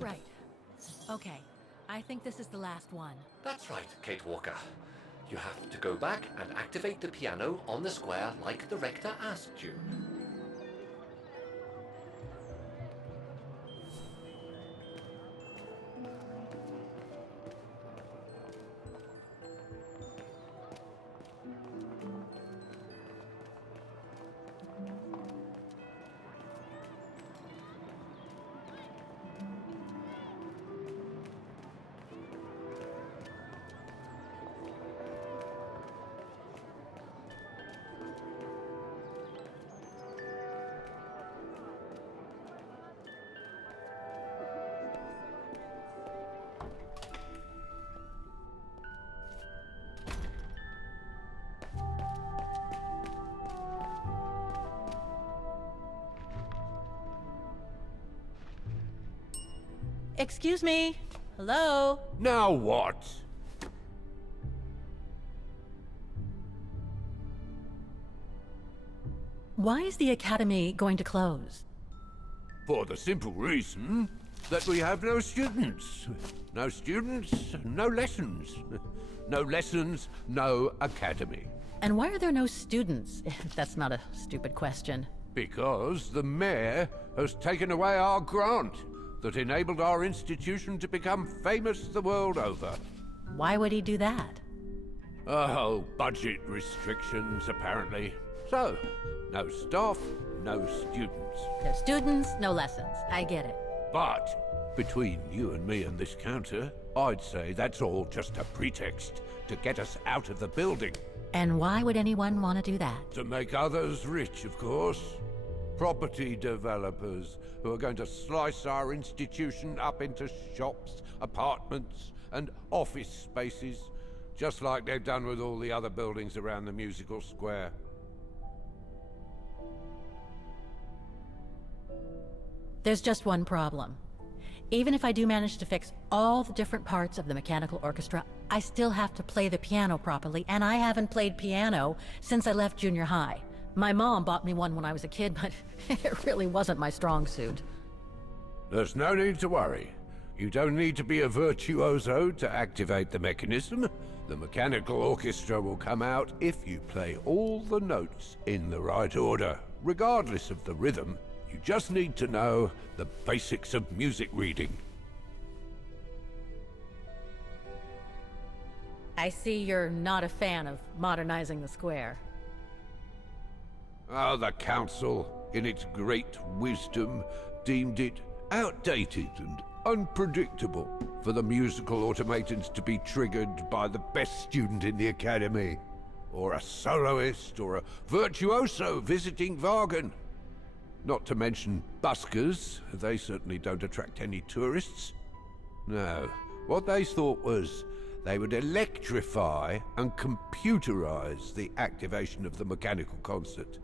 Right. Okay. I think this is the last one. That's right, Kate Walker. You have to go back and activate the piano on the square like the rector asked you. Excuse me? Hello? Now what? Why is the Academy going to close? For the simple reason that we have no students. No students, no lessons. No lessons, no academy. And why are there no students? That's not a stupid question. Because the mayor has taken away our grant that enabled our institution to become famous the world over. Why would he do that? Oh, budget restrictions, apparently. So, no staff, no students. No students, no lessons. I get it. But, between you and me and this counter, I'd say that's all just a pretext to get us out of the building. And why would anyone want to do that? To make others rich, of course. Property developers who are going to slice our institution up into shops, apartments, and office spaces, just like they've done with all the other buildings around the musical square. There's just one problem. Even if I do manage to fix all the different parts of the mechanical orchestra, I still have to play the piano properly, and I haven't played piano since I left junior high. My mom bought me one when I was a kid, but it really wasn't my strong suit. There's no need to worry. You don't need to be a virtuoso to activate the mechanism. The mechanical orchestra will come out if you play all the notes in the right order, regardless of the rhythm. You just need to know the basics of music reading. I see you're not a fan of modernizing the square. Oh, the council, in its great wisdom, deemed it outdated and unpredictable for the musical automatons to be triggered by the best student in the academy, or a soloist, or a virtuoso visiting Vaghen. Not to mention buskers, they certainly don't attract any tourists. No, what they thought was they would electrify and computerize the activation of the mechanical concert.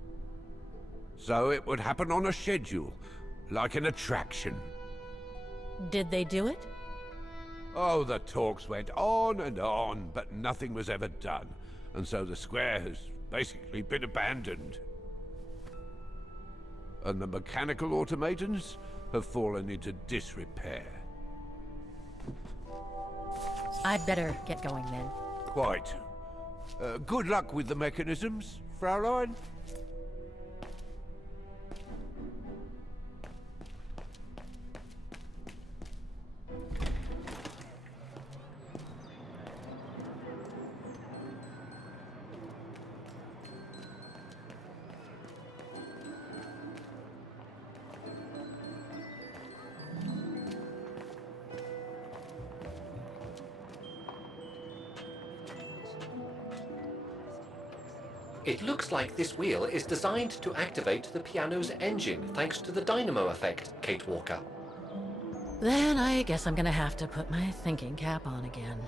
So it would happen on a schedule, like an attraction. Did they do it? Oh, the talks went on, but nothing was ever done. And so the square has basically been abandoned. And the mechanical automatons have fallen into disrepair. I'd better get going then. Quite. Good luck with the mechanisms, Fraulein. It looks like this wheel is designed to activate the piano's engine thanks to the dynamo effect, Kate Walker. Then I guess I'm gonna have to put my thinking cap on again.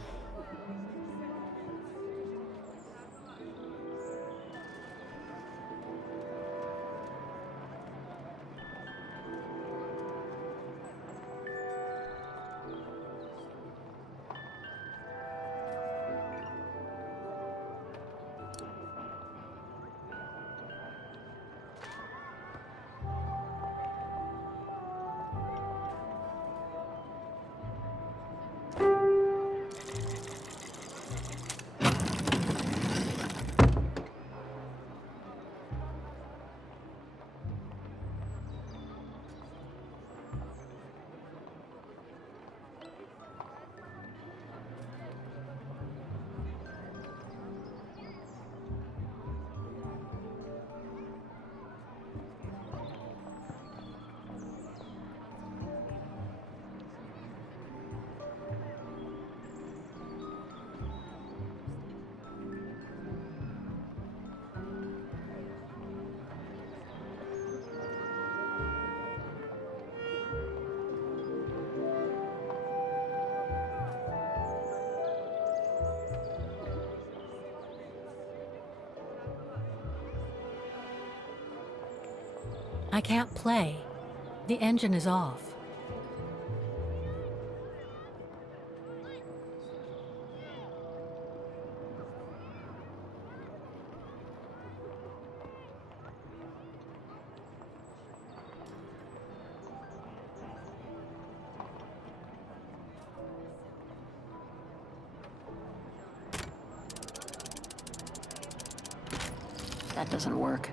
I can't play. The engine is off. That doesn't work.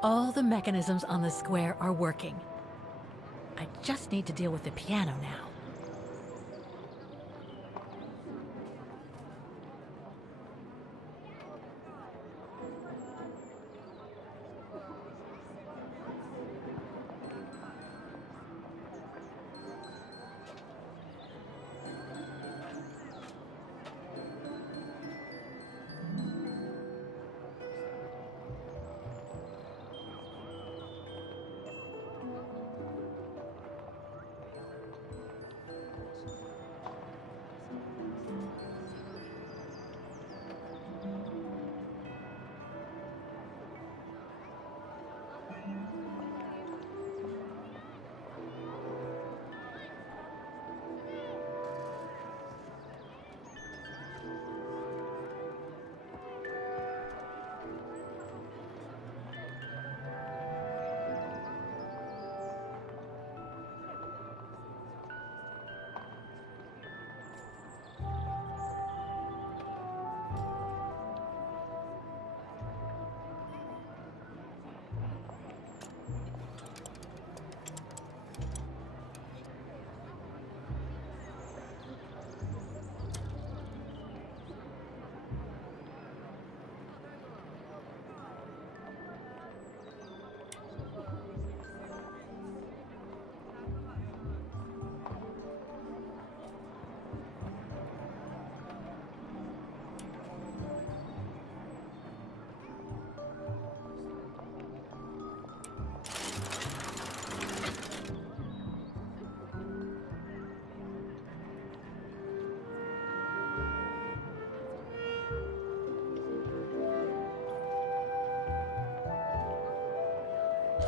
All the mechanisms on the square are working. I just need to deal with the piano now.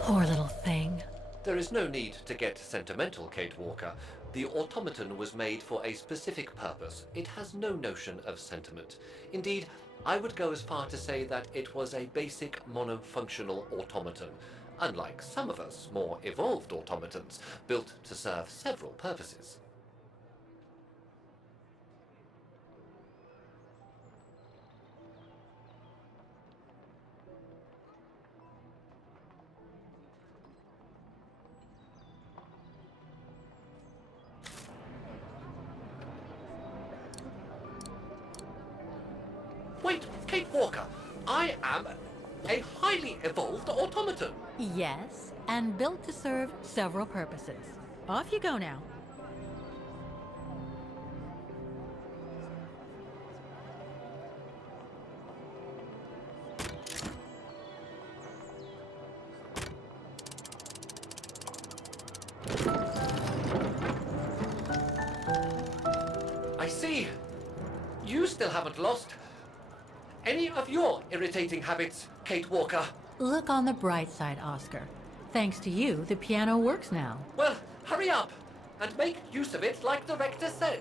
Poor little thing. There is no need to get sentimental, Kate Walker. The automaton was made for a specific purpose. It has no notion of sentiment. Indeed, I would go as far to say that it was a basic monofunctional automaton, unlike some of us more evolved automatons, built to serve several purposes. Wait, Kate Walker, I am a highly evolved automaton. Yes, and built to serve several purposes. Off you go now. I see. You still haven't lost any of your irritating habits, Kate Walker. Look on the bright side, Oscar. Thanks to you, the piano works now. Well, hurry up and make use of it like the rector said.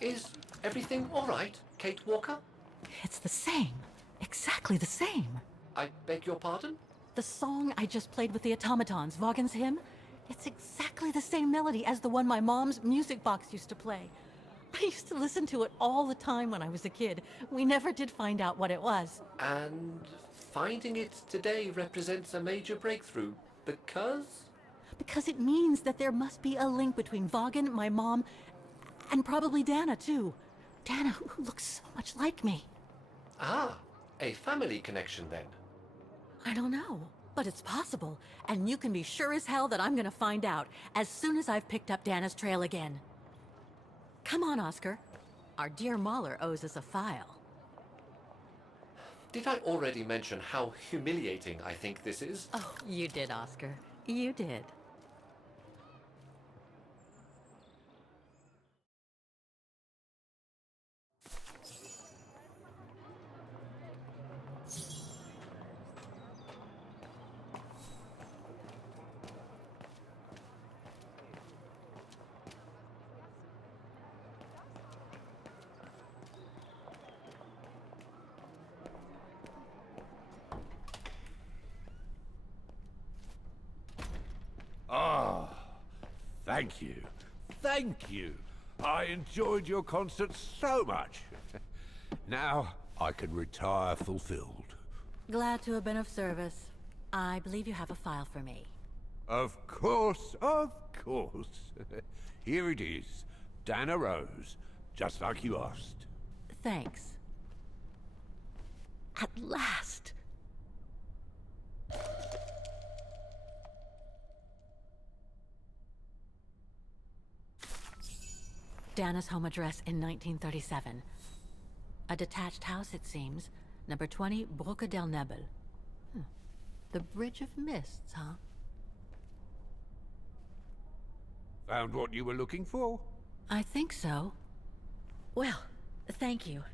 Is everything all right, Kate Walker? It's the same. Exactly the same. I beg your pardon? The song I just played with the automatons, Vaghen's hymn, it's exactly the same melody as the one my mom's music box used to play. I used to listen to it all the time when I was a kid. We never did find out what it was. And finding it today represents a major breakthrough because? Because it means that there must be a link between Vaghen, my mom, and probably Dana, too. Dana, who looks so much like me. Ah, a family connection then. I don't know, but it's possible. And you can be sure as hell that I'm gonna find out as soon as I've picked up Dana's trail again. Come on, Oscar. Our dear Mahler owes us a file. Did I already mention how humiliating I think this is? Oh, you did, Oscar. You did. Ah, thank you. Thank you. I enjoyed your concert so much. Now I can retire fulfilled. Glad to have been of service. I believe you have a file for me. Of course, of course. Here it is. Dana Roze, just like you asked. Thanks. At last! Dana's home address in 1937. A detached house, it seems. Number 20, Brücke der Nebel. The Bridge of Mists, huh? Found what you were looking for? I think so. Well, thank you.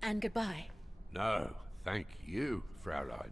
And goodbye. No, thank you, Fraulein.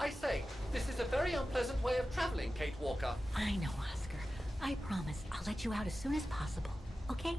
I say, this is a very unpleasant way of traveling, Kate Walker. I know, Oscar. I promise I'll let you out as soon as possible, okay?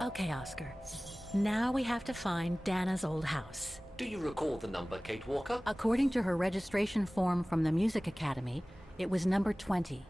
Okay, Oscar. Now we have to find Dana's old house. Do you recall the number, Kate Walker? According to her registration form from the Music Academy, it was number 20.